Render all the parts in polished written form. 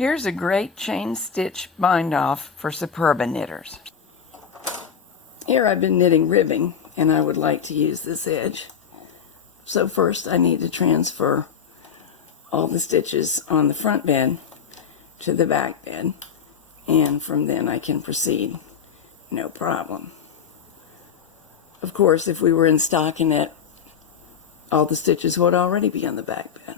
Here's a great chain stitch bind off for Superba knitters. Here I've been knitting ribbing and I would like to use this edge. So first I need to transfer all the stitches on the front bed to the back bed, and from then I can proceed no problem. Of course, if we were in stockinette, all the stitches would already be on the back bed.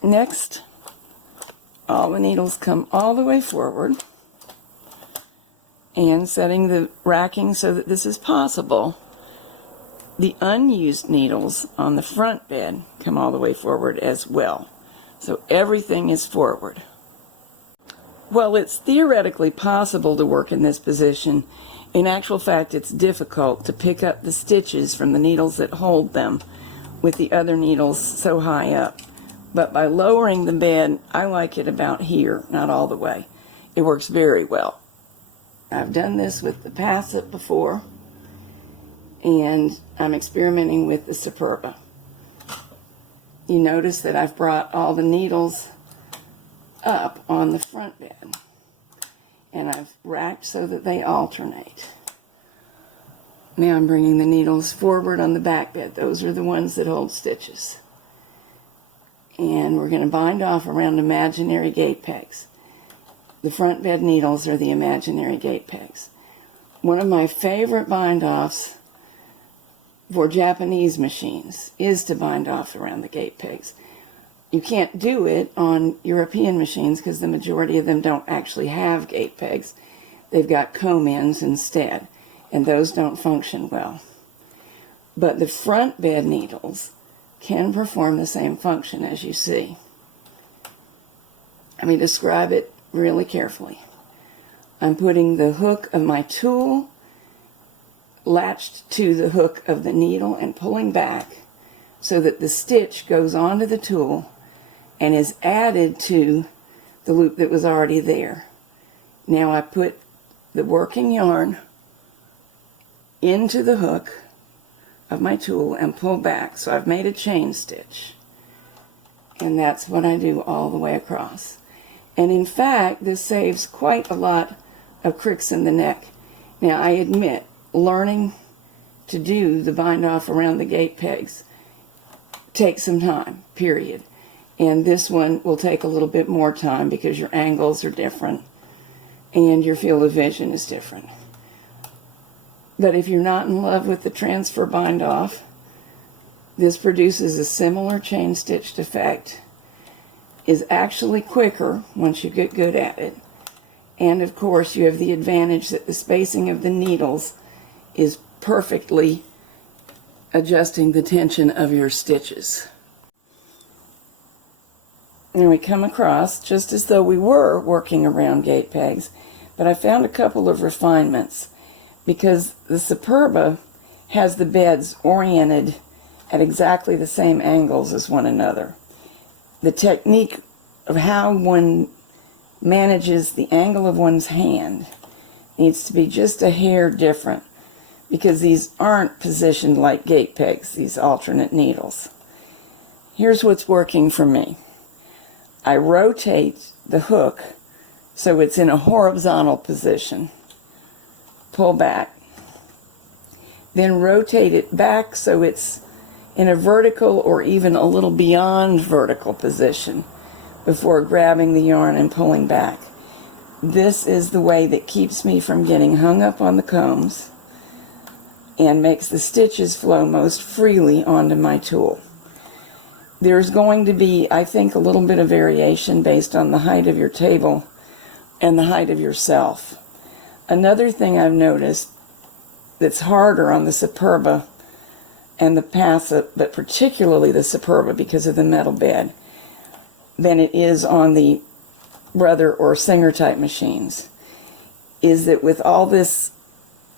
Next, all the needles come all the way forward, and setting the racking so that this is possible, the unused needles on the front bed come all the way forward as well. So everything is forward. While it's theoretically possible to work in this position, in actual fact it's difficult to pick up the stitches from the needles that hold them with the other needles so high up. But by lowering the bed, I like it about here, not all the way. It works very well. I've done this with the Pass-It before, and I'm experimenting with the Superba. You notice that I've brought all the needles up on the front bed, and I've racked so that they alternate. Now I'm bringing the needles forward on the back bed. Those are the ones that hold stitches. And we're going to bind off around imaginary gate pegs. The front bed needles are the imaginary gate pegs. One of my favorite bind offs for Japanese machines is to bind off around the gate pegs. You can't do it on European machines because the majority of them don't actually have gate pegs. They've got comb ends instead, and those don't function well. But the front bed needles can perform the same function as you see. Let me describe it really carefully. I'm putting the hook of my tool latched to the hook of the needle and pulling back so that the stitch goes onto the tool and is added to the loop that was already there. Now I put the working yarn into the hook of my tool and pull back, so I've made a chain stitch, and that's what I do all the way across. And in fact, this saves quite a lot of cricks in the neck. Now I admit, learning to do the bind off around the gate pegs takes some time, period, and this one will take a little bit more time because your angles are different and your field of vision is different. But if you're not in love with the transfer bind off, this produces a similar chain stitched effect, is actually quicker once you get good at it, and of course you have the advantage that the spacing of the needles is perfectly adjusting the tension of your stitches. And we come across just as though we were working around gate pegs, but I found a couple of refinements. Because the Superba has the beds oriented at exactly the same angles as one another. The technique of how one manages the angle of one's hand needs to be just a hair different, because these aren't positioned like gate pegs, these alternate needles. Here's what's working for me. I rotate the hook so it's in a horizontal position. Pull back, then rotate it back so it's in a vertical or even a little beyond vertical position before grabbing the yarn and pulling back. This is the way that keeps me from getting hung up on the combs and makes the stitches flow most freely onto my tool. There's going to be, I think, a little bit of variation based on the height of your table and the height of yourself. Another thing I've noticed that's harder on the Superba and the Pass-It, but particularly the Superba because of the metal bed, than it is on the Brother or Singer type machines, is that with all this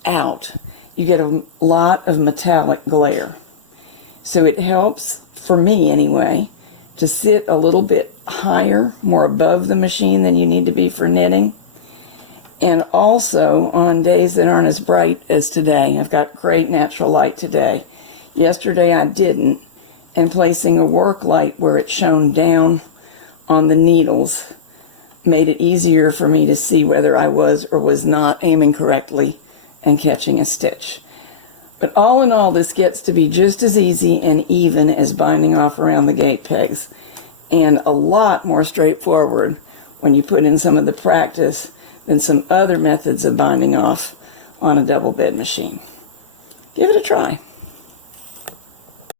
out, you get a lot of metallic glare. So it helps, for me anyway, to sit a little bit higher, more above the machine than you need to be for knitting. And also on days that aren't as bright as today. I've got great natural light today. Yesterday I didn't, and placing a work light where it shone down on the needles made it easier for me to see whether I was or was not aiming correctly and catching a stitch. But all in all, this gets to be just as easy and even as binding off around the gate pegs, and a lot more straightforward when you put in some of the practice than some other methods of binding off on a double bed machine. Give it a try.